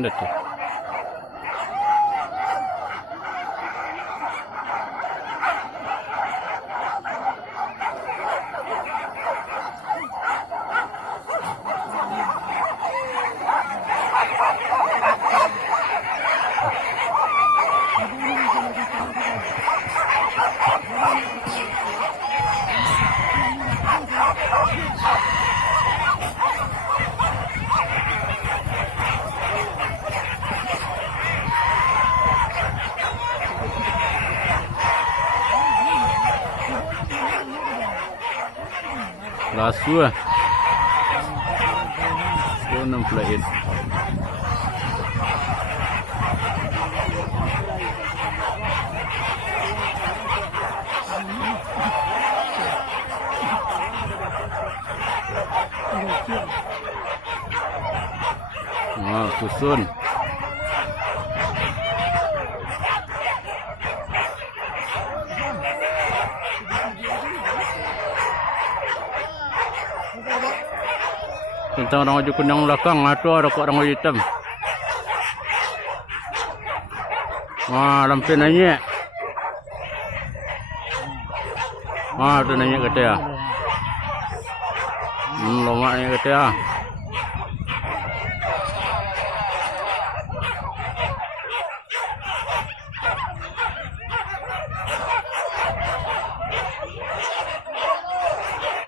mana tu? Lasu lah. 68. Susun. Tentang orang baju kunang belakang, tu ada kok orang baju hitam. Lampu nanya. Tu nanya kata ya. Lama nanya kata ya.